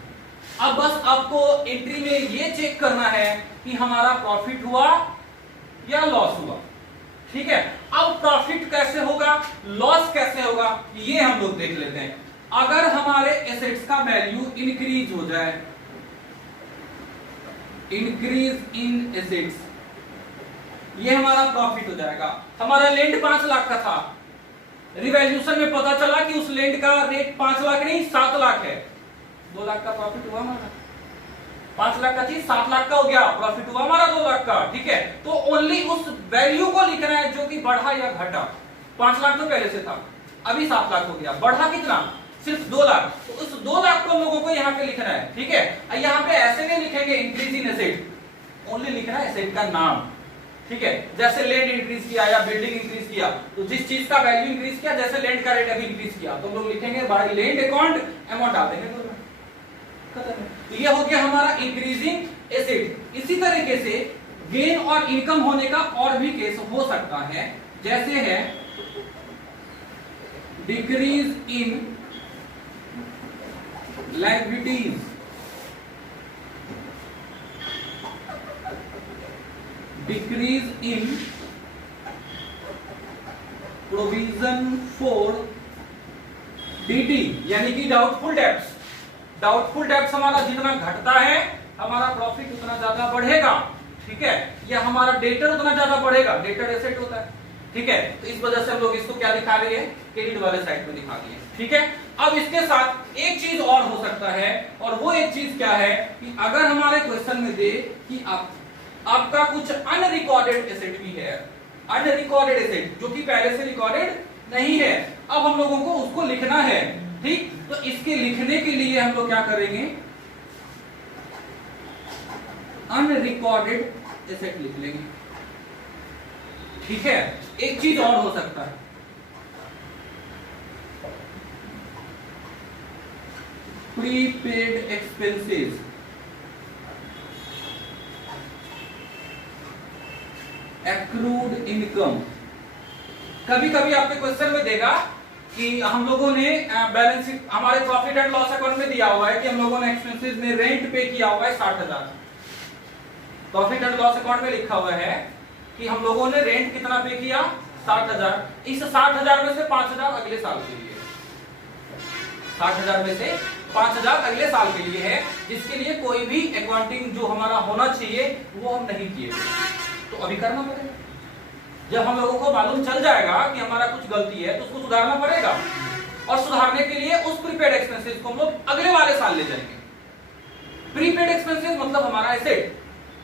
अब बस आपको एंट्री में ये चेक करना है कि हमारा प्रॉफिट हुआ या लॉस हुआ। ठीक है, अब प्रॉफिट कैसे होगा, लॉस कैसे होगा, ये हम लोग देख लेते हैं। अगर हमारे एसेट्स का वैल्यू इंक्रीज हो जाए, इंक्रीज इन एसेट्स, ये हमारा प्रॉफिट हो जाएगा। हमारा लैंड 5 लाख का था, रिवैल्यूएशन में पता चला कि उस लैंड का रेट 5 लाख नहीं 7 लाख है, 2 लाख का प्रॉफिट हुआ हमारा। 5 लाख का चीज 7 लाख का हो गया, प्रॉफिट हुआ हमारा 2 लाख का। ठीक है, तो ओनली उस वैल्यू को लिखना है जो कि बढ़ा या घटा। 5 लाख तो पहले से था, अभी 7 लाख हो गया, बढ़ा कितना, सिर्फ 2 लाख। तो उस 2 लाख को लोगों को यहाँ पे लिखना है। ठीक है, यहाँ पे ऐसे नहीं लिखेंगे इंक्रीज इन एसेट, ओनली लिखना है एसेट का नाम। ठीक है, जैसे लैंड इंक्रीज किया या बिल्डिंग इंक्रीज किया, तो जिस चीज का वैल्यू इंक्रीज किया, जैसे लैंड का रेट अभी इंक्रीज किया तो लोग लिखेंगे बाय लैंड अकाउंट, अमाउंट डाल देंगे तो खत्म। ये हो गया हमारा इंक्रीजिंग एसेट। इसी तरीके से गेन और इनकम होने का और भी केस हो सकता है, जैसे है decrease in liabilities, decrease in provision for DT, यानी कि डाउटफुल डेब्ट्स। डाउटफुल डेब्ट्स हमारा जितना घटता है हमारा प्रॉफिट उतना ज्यादा बढ़ेगा। ठीक है, या हमारा डेटर उतना ज्यादा बढ़ेगा, डेटर एसेट होता है। ठीक है, तो इस वजह से हम लोग इसको क्या दिखा रहे हैं, क्रेडिट वाले साइड में दिखा दिए। ठीक है, अब इसके साथ एक चीज और हो सकता है, और वो एक चीज क्या है कि अगर हमारे क्वेश्चन में दे कि आपका कुछ अनरिकॉर्डेड एसेट भी है, अनरिकॉर्डेड एसेट जो कि पहले से रिकॉर्डेड नहीं है, अब हम लोगों को उसको लिखना है। ठीक, तो इसके लिखने के लिए हम लोग क्या करेंगे, अनरिकॉर्डेड एसेट लिख लेंगे। ठीक है, एक चीज और हो सकता है, प्रीपेड एक्सपेंसेस, एक्रूड इनकम। कभी कभी आपके क्वेश्चन में देगा कि हम लोगों ने बैलेंस शीट, हमारे प्रॉफिट एंड लॉस अकाउंट में दिया हुआ है कि हम लोगों ने एक्सपेंसेस में रेंट पे किया हुआ है 60,000। प्रॉफिट एंड लॉस अकाउंट में लिखा हुआ है कि हम लोगों ने रेंट कितना पे किया, 60,000। इस 60,000 में से 5,000 अगले साल के लिए, 60,000 में से 5,000 अगले साल के लिए है, जिसके लिए कोई भी अकाउंटिंग जो हमारा होना चाहिए वो हम नहीं किए, तो अभी करना पड़ेगा। जब हम लोगों को मालूम चल जाएगा कि हमारा कुछ गलती है तो उसको सुधारना पड़ेगा, और सुधारने के लिए उस प्रीपेड एक्सपेंसेस को हम लोग अगले वाले साल ले जाएंगे। प्रीपेड एक्सपेंसेस मतलब हमारा एसेट,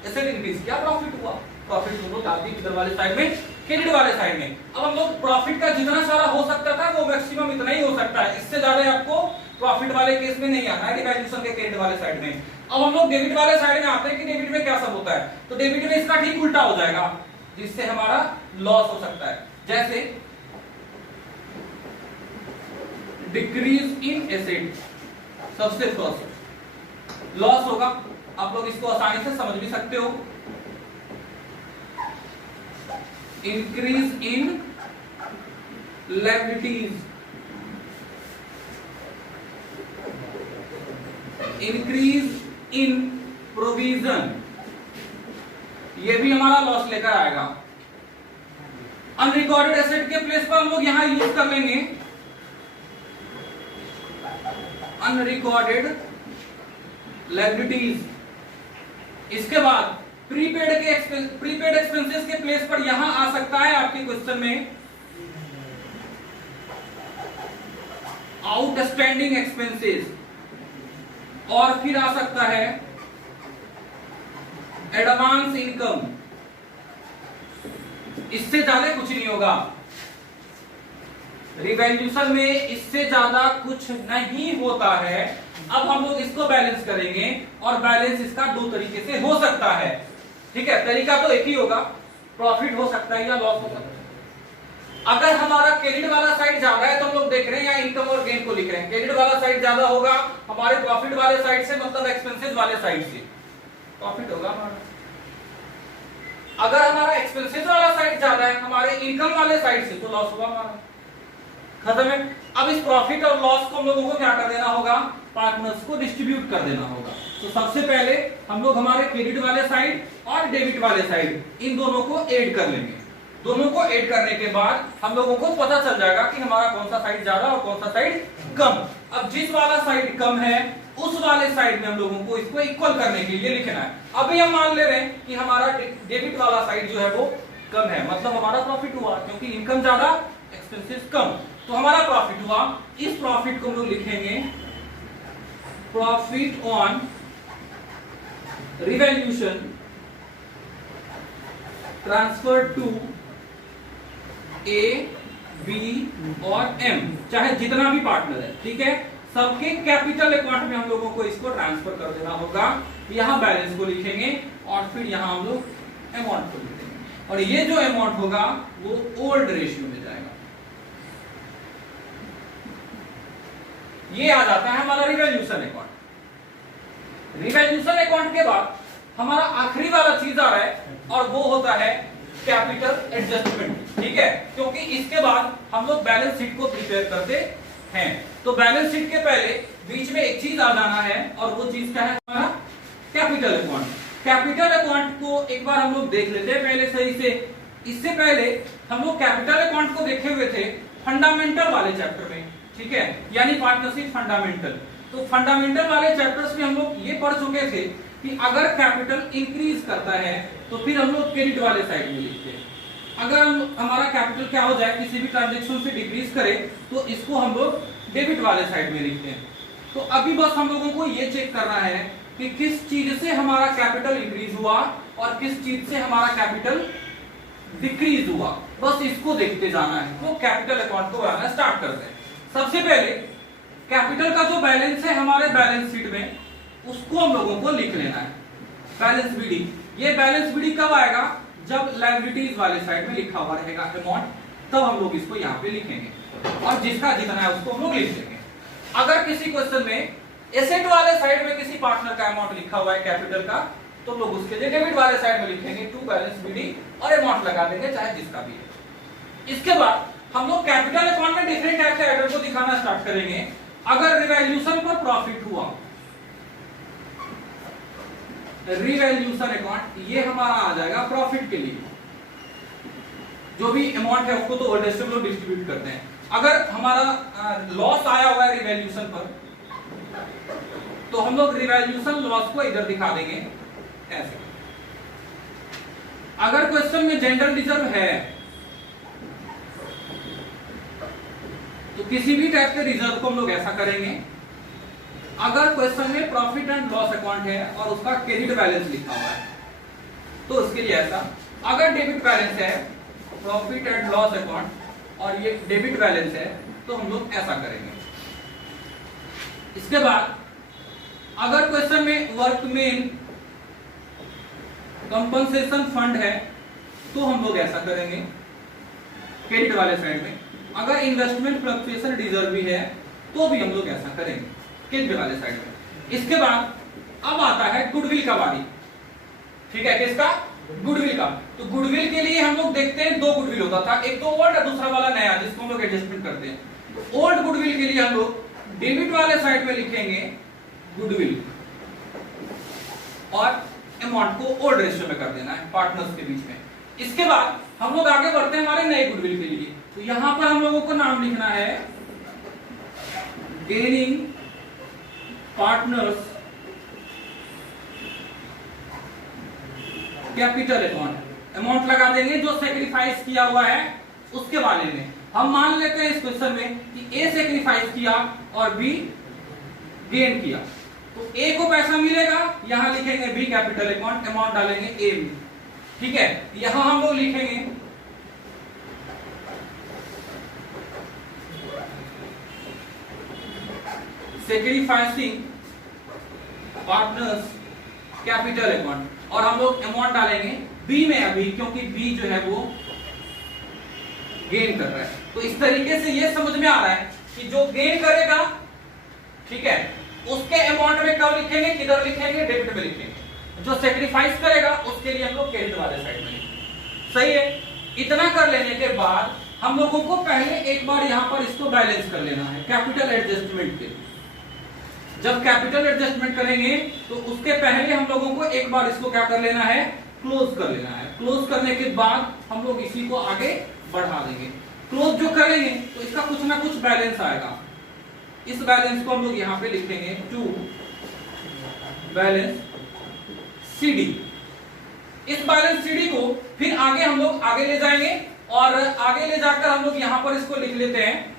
एसेट इंक्रीज किया, प्रॉफिट हुआ, प्रॉफिट हम लोग डाल दी किधर वाले साइड में, क्रेडिट वाले साइड में। अब हम लोग प्रॉफिट का जितना सारा हो सकता था वो मैक्सिमम इतना ही हो सकता है, इससे ज्यादा आपको प्रॉफिट वाले केस में नहीं आना है, रिवैल्यूएशन के क्रेडिट वाले साइड में। अब हम लोग डेबिट वाले साइड में आते हैं कि डेबिट में क्या सब होता है, तो डेबिट में इसका ठीक उल्टा हो जाएगा, जिससे हमारा लॉस हो सकता है। जैसे डिक्रीज इन एसेट, सबसे फर्स्ट लॉस होगा। आप लोग इसको आसानी से समझ भी सकते हो। Increase in liabilities, increase in provision, ये भी हमारा लॉस लेकर आएगा। अनरिकॉर्डेड एसेट के प्लेस पर हम लोग यहां यूज कर लेंगे अनरिकॉर्डेड लायबिलिटीज। इसके बाद प्रीपेड एक्सपेंसेस के प्लेस पर यहां आ सकता है आपके क्वेश्चन में आउटस्टैंडिंग एक्सपेंसेस, और फिर आ सकता है एडवांस इनकम। इससे ज्यादा कुछ नहीं होगा रिवैल्यूएशन में, इससे ज्यादा कुछ नहीं होता है। अब हम लोग इसको बैलेंस करेंगे और बैलेंस इसका दो तरीके से हो सकता है, ठीक है। तरीका तो एक ही होगा, प्रॉफिट हो सकता है या लॉस हो सकता है। अगर हमारा क्रेडिट वाला साइड ज्यादा है तो हम लोग देख रहे हैं या इनकम और गेन को लिख रहे हैं, क्रेडिट वाला साइड ज्यादा होगा हमारे प्रॉफिट वाले साइड से, मतलब एक्सपेंसेस वाले साइड से प्रॉफिट होगा हमारा। अगर हमारा एक्सपेंसेस वाला साइड ज्यादा है हमारे इनकम वाले साइड से, तो लॉस होगा हमारा। खत्म है। अब इस प्रॉफिट और लॉस को हम लोगों को क्या कर देना होगा, पार्टनर्स को डिस्ट्रीब्यूट कर देना होगा। तो सबसे पहले हम लोग हमारे क्रेडिट वाले साइड और डेबिट वाले साइड इन दोनों को ऐड कर लेंगे। दोनों को ऐड करने के बाद हम लोगों को पता चल जाएगा कि हमारा कौन सा साइड ज्यादा और कौन सा साइड कम। अब जिस वाला साइड कम है उस वाले साइड में हम लोगों को इसको इक्वल करने के लिए लिखना है। अभी हम मान ले रहे हैं कि हमारा डेबिट वाला साइड जो है वो कम है, मतलब हमारा प्रॉफिट हुआ, क्योंकि इनकम ज्यादा एक्सपेंसेस कम, तो हमारा प्रॉफिट हुआ। इस प्रॉफिट को हम लोग लिखेंगे profit on revaluation transfer to A, B और एम, चाहे जितना भी पार्टनर है, ठीक है, सबके कैपिटल अकाउंट में हम लोगों को इसको ट्रांसफर कर देना होगा। यहां बैलेंस को लिखेंगे और फिर यहां हम लोग अमाउंट को लिखेंगे, और ये जो अमाउंट होगा वो ओल्ड रेशियो में जाएगा। ये आ जाता है हमारा रिवैल्यूएशन अकाउंट। रिवैल्यूएशन अकाउंट के बाद हमारा आखिरी वाला चीज आ रहा है और वो होता है कैपिटल एडजस्टमेंट, ठीक है, क्योंकि इसके बाद हम लोग बैलेंस शीट को प्रिपेयर करते हैं। तो बैलेंस शीट के पहले बीच में एक चीज आ जाना है और वो चीज क्या है, हमारा कैपिटल अकाउंट। कैपिटल अकाउंट को एक बार हम लोग देख लेते हैं पहले सही से। इससे पहले हम लोग कैपिटल अकाउंट को देखे हुए थे फंडामेंटल वाले चैप्टर में, ठीक है, यानी पार्टनरशिप फंडामेंटल। तो फंडामेंटल वाले चैप्टर्स में हम लोग ये पढ़ चुके थे कि अगर कैपिटल इंक्रीज करता है तो फिर हम लोग क्रेडिट वाले साइड में लिखते हैं। अगर हमारा कैपिटल क्या हो जाए, किसी भी ट्रांजैक्शन से डिक्रीज करे, तो इसको हम लोग डेबिट वाले साइड में लिखते हैं। तो अभी बस हम लोगों को ये चेक करना है कि किस चीज से हमारा कैपिटल इंक्रीज हुआ और किस चीज से हमारा कैपिटल डिक्रीज हुआ, बस इसको देखते जाना है। तो कैपिटल अकाउंट को बनाना स्टार्ट करते हैं। सबसे पहले कैपिटल का जो बैलेंस है हमारे बैलेंस शीट में, उसको हम लोगों को लिख लेना है, बैलेंस बीडी। ये बैलेंस बीडी कब आएगा, जब लायबिलिटीज वाले साइड में लिखा हुआ रहेगा अमाउंट, तब हम लोग इसको यहाँ पे लिखेंगे और जिसका जितना है उसको हम लोग लिख देंगे। अगर किसी क्वेश्चन में एसेट वाले साइड में किसी पार्टनर का अमाउंट लिखा हुआ है कैपिटल का, तो लोग उसके लिए डेबिट वाले साइड में लिखेंगे टू बैलेंस बीडी और अमाउंट लगा देंगे, चाहे जिसका भी है। इसके बाद हम लोग कैपिटल अकाउंट में डिफरेंट टाइप के आइटम को दिखाना स्टार्ट करेंगे। अगर रिवैल्यूएशन पर प्रॉफिट हुआ, रिवैल्यूएशन अकाउंट ये हमारा आ जाएगा प्रॉफिट के लिए, जो भी अमाउंट है उसको तो ओल्ड रेशियो में डिस्ट्रीब्यूट करते हैं। अगर हमारा लॉस आया हुआ है रिवैल्यूएशन पर, तो हम लोग रिवैल्यूएशन लॉस को इधर दिखा देंगे ऐसे। अगर क्वेश्चन में जनरल रिजर्व है तो किसी भी टाइप के रिजर्व को हम लोग ऐसा करेंगे। अगर क्वेश्चन में प्रॉफिट एंड लॉस अकाउंट है और उसका क्रेडिट बैलेंस लिखा हुआ है तो उसके लिए ऐसा। अगर डेबिट बैलेंस है, प्रॉफिट एंड लॉस अकाउंट, और ये डेबिट बैलेंस है, तो हम लोग ऐसा करेंगे। इसके बाद अगर क्वेश्चन में वर्कमैन कंपनसेशन फंड है तो हम लोग ऐसा करेंगे क्रेडिट वाले साइड में। अगर इन्वेस्टमेंट फ्लक्चुएशन रिजर्व भी है तो भी हम लोग ऐसा करेंगे क्रेडिट वाले साइड में। इसके बाद अब आता है गुडविल का बारी, ठीक है, किसका, गुडविल का। तो गुडविल के लिए हम लोग देखते हैं दो गुडविल होता था, एक तो ओल्ड और दूसरा वाला नया, जिसको हम लोग एडजस्टमेंट करते हैं। तो ओल्ड गुडविल के लिए हम लोग डेबिट वाले साइड में लिखेंगे गुडविल और अमाउंट को ओल्ड रेशियो में कर देना है पार्टनर्स के बीच में। इसके बाद हम लोग आगे बढ़ते हैं हमारे नए गुडविल के लिए। तो यहां पर हम लोगों को नाम लिखना है gaining partners capital account. Amount लगा देंगे जो सेक्रीफाइस किया हुआ है उसके बारे में। हम मान लेते हैं इस क्वेश्चन में कि ए सेक्रीफाइस किया और बी गेन किया, तो ए को पैसा मिलेगा, यहां लिखेंगे बी कैपिटल अकाउंट, अमाउंट डालेंगे ए में। ठीक है, यहां हम लोग लिखेंगे सेक्रीफाइसिंग पार्टनर्स कैपिटल अकाउंट और हम लोग अमाउंट डालेंगे बी में अभी, क्योंकि बी जो है वो गेन कर रहा है। तो इस तरीके से ये समझ में आ रहा है कि जो गेन करेगा, ठीक है, उसके अमाउंट में कब लिखेंगे, किधर लिखेंगे, डेबिट में लिखेंगे। जो सेक्रीफाइस करेगा उसके लिए हम लोग क्रेडिट वाले साइड में लिखेंगे। सही है। इतना कर लेने के बाद हम लोगों को पहले एक बार यहां पर इसको बैलेंस कर लेना है कैपिटल एडजस्टमेंट के। जब कैपिटल एडजस्टमेंट करेंगे तो उसके पहले हम लोगों को एक बार इसको क्या कर लेना है, क्लोज कर लेना है। क्लोज करने के बाद हम लोग इसी को आगे बढ़ा देंगे। क्लोज जो करेंगे तो इसका कुछ ना कुछ बैलेंस आएगा। इस बैलेंस को हम लोग यहां पे लिखेंगे टू बैलेंस सीडी। इस बैलेंस सीडी को फिर आगे हम लोग आगे ले जाएंगे और आगे ले जाकर हम लोग यहां पर इसको लिख लेते हैं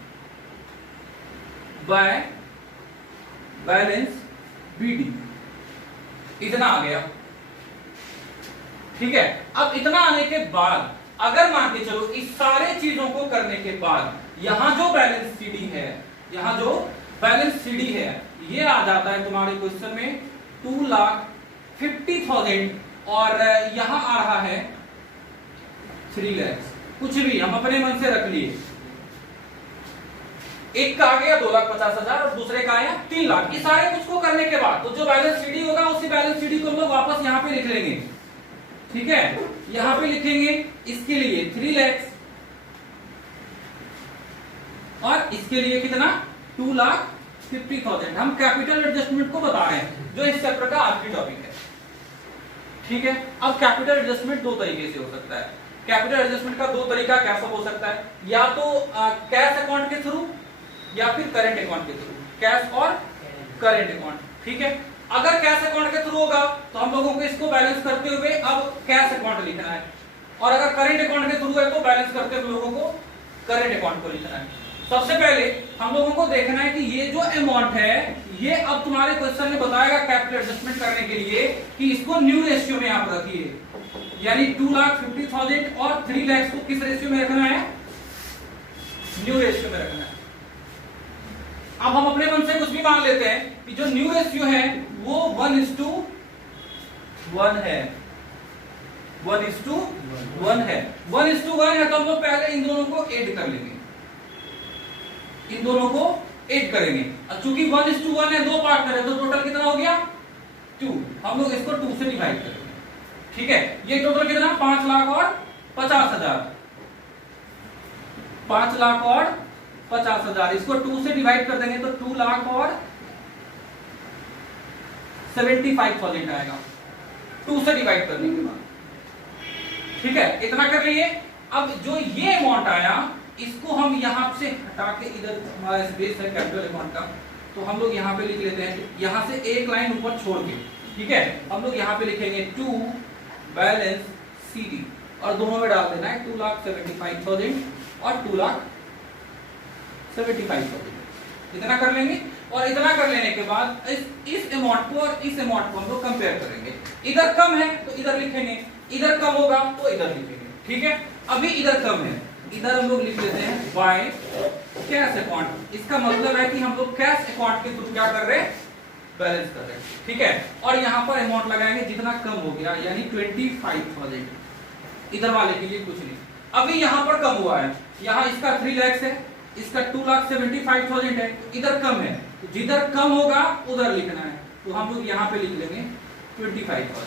बाय बैलेंस बीडी। इतना आ गया। ठीक है, अब इतना आने के बाद अगर मान के चलो इस सारे चीजों को करने के बाद यहां जो बैलेंस सीडी है, यहां जो बैलेंस सीडी है ये आ जाता है तुम्हारे क्वेश्चन में 2,50,000 और यहां आ रहा है 3 लाख। कुछ भी हम अपने मन से रख लिए। एक का आ गया 2,50,000 और दूसरे का आया 3 लाख। ये सारे कुछ को करने के बाद तो जो बैलेंस सीडी होगा उसी बैलेंस सीडी को हम लोग वापस यहां पे लिख लेंगे। ठीक है, यहां पे लिखेंगे इसके लिए 3 लाख और इसके लिए कितना 2,50,000। हम कैपिटल एडजस्टमेंट को बता रहे हैं जो इस चैप्टर का आखिरी टॉपिक है। ठीक है, अब कैपिटल एडजस्टमेंट दो तरीके से हो सकता है। कैपिटल एडजस्टमेंट का दो तरीका क्या सब हो सकता है, या तो कैश अकाउंट के थ्रू या फिर करंट अकाउंट के थ्रू, कैश और करंट अकाउंट। ठीक है, अगर कैश अकाउंट के थ्रू होगा तो हम लोगों को इसको बैलेंस करते हुए अब कैश अकाउंट लिखना है, और अगर करंट अकाउंट के थ्रू है तो बैलेंस करते हुए लोगों को करंट अकाउंट को लिखना है। सबसे पहले हम लोगों को देखना है कि ये जो अमाउंट है ये अब तुम्हारे क्वेश्चन में बताएगा कैपिटल एडजस्टमेंट करने के लिए कि इसको न्यू रेशियो में आप रखिए, यानी 2,50,000 और 3 लाख को किस रेशियो में रखना है, न्यू रेशियो में रखना है। अब हम अपने मन से कुछ भी मान लेते हैं कि जो न्यू रेशियो है वो 1:1 है। 1:1 है। 1:1 है तो हम लोग पहले इन दोनों को ऐड कर लेंगे, इन दोनों को ऐड करेंगे। अब चूंकि 1:1 है, दो पार्टनर है, तो टोटल कितना हो गया 2। हम लोग इसको 2 से डिवाइड करेंगे। ठीक है, ये टोटल कितना 5 लाख और 50,000, 5 लाख और 50,000। इसको 2 से डिवाइड कर देंगे तो 2 लाख और 75,000 आएगा 2 से डिवाइड करने के बाद। ठीक है, इतना कर लिए। अब जो ये अमाउंट आया इसको हम यहां से हटा के, इधर हमारा स्पेस है कैपिटल अकाउंट का, तो हम लोग यहां पे लिख लेते हैं, यहां से एक लाइन ऊपर छोड़ के। ठीक है, हम लोग यहां पे लिखेंगे 2 बैलेंस सीडी और दोनों में डाल देना है 2,75,000 और 2,75,000। इतना कर लेंगे और इतना कर लेने के बाद इस अमाउंट को और इस अमाउंट को हम लोग कंपेयर करेंगे। इधर कम है तो इधर लिखेंगे, इधर कम होगा तो इधर लिखेंगे। ठीक है, अभी इधर कम है, इधर हम लोग लिख लेते हैं बाय कैश अकाउंट। इसका मतलब है कि हम लोग कैश अकाउंट के थ्रू क्या कर रहे हैं, बैलेंस कर रहे हैं। ठीक है, और यहां पर अमाउंट लगाएंगे जितना कम हो गया, यानी 25,000। इधर वाले के लिए कुछ नहीं। अभी यहां पर कम हुआ है, यहां इसका 3 लाख है, इसका 2,75,000 है, इधर कम है, तो जिधर कम होगा उधर लिखना है, तो हम लोग यहां पे लिख लेंगे 25,000।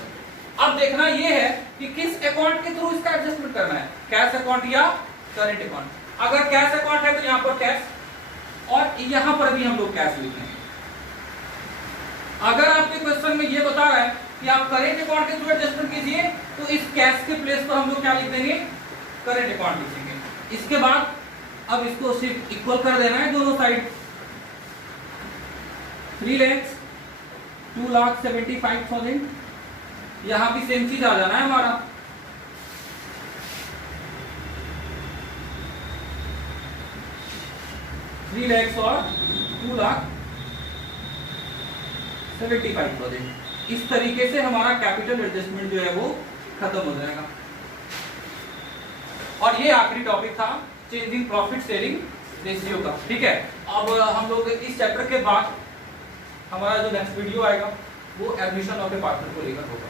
अब देखना ये है कि किस अकाउंट के थ्रू इसका एडजस्टमेंट करना है, कैश अकाउंट या करंट अकाउंट। अगर कैश अकाउंट है तो यहां पर कैश और यहां पर भी हम लोग कैश लिखेंगे। अगर आपके क्वेश्चन में ये बता रहा है कि आप करेंट अकाउंट के थ्रू एडजस्टमेंट कीजिए, तो इस कैश के प्लेस पर हम लोग क्या लिख देंगे, करेंट अकाउंट लिखेंगे। इसके बाद अब इसको सिर्फ इक्वल कर देना है दोनों साइड। 3 लाख 2,75,000, यहां भी सेम चीज आ जाना है हमारा। थ्री लैक्स और 2,75,000। इस तरीके से हमारा कैपिटल एडजस्टमेंट जो है वो खत्म हो जाएगा। और ये आखिरी टॉपिक था चेंजिंग प्रॉफिट शेयरिंग रेशियो का, ठीक है। अब हम लोग इस चैप्टर के बाद हमारा जो नेक्स्ट वीडियो आएगा वो एडमिशन ऑफ ए पार्टनर को लेकर होगा।